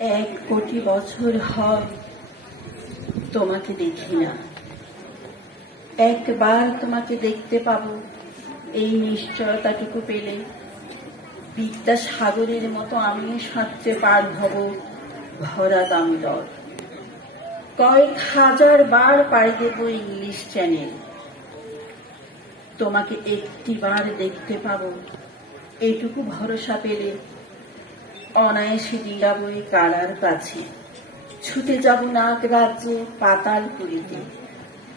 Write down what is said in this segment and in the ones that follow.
এক কোটি বছর হয় তোমাকে দেখি না। একবার তোমাকে দেখতে পাবো, এই নিশ্চয়তাটুকু পেলে বিদ্যাসাগরের মতো আমিও সাঁতরে পার হব ভরা দামোদর। কয়েক হাজার বার পাড়ি দেব ইংলিশ চ্যানেল। তোমাকে একটিবার দেখতে পাবো, এটুকু ভরসা পেলে অনায়াসে ডিঙাবো এই কারার কাছে। ছুটে যাব নাগ রাজ্যে পাতালপুরীতে,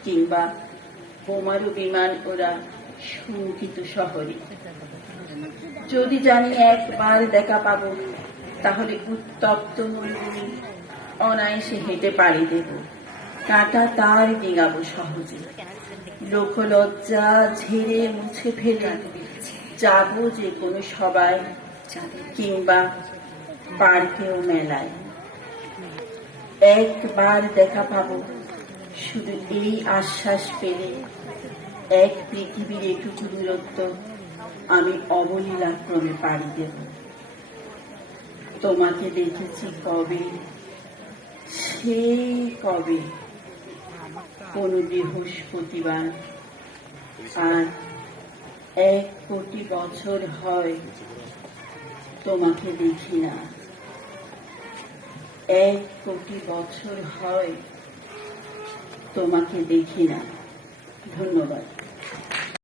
কিংবা বোমারু বিমান ওরা শঙ্কিত শহরে। যদি জানি একবার দেখা পাবো, তাহলে উত্তপ্ত মরুভূমি অনায়াসে হেঁটে পাড়ি দেব। কাঁটা তার ডিঙাবো সহজে। লোকলজ্জা ঝেড়ে মুছে ফেলে যাব যে কোনো সবাই, কিংবা পার্কে ও মেলায়। একবার দেখা পাবো, শুধু এই আশ্বাস পেলে এক পৃথিবীর এটুকু দূরত্ব আমি অবলীলাক্রমে পাড়ি দেব। তোমাকে দেখেছি কবে, সেই কবে, কোন বৃহস্পতিবার। আর 1 কোটি বছর হয় তোমাকে দেখি না। 1 কোটি বছর হয় তোমাকে দেখি না। ধন্যবাদ।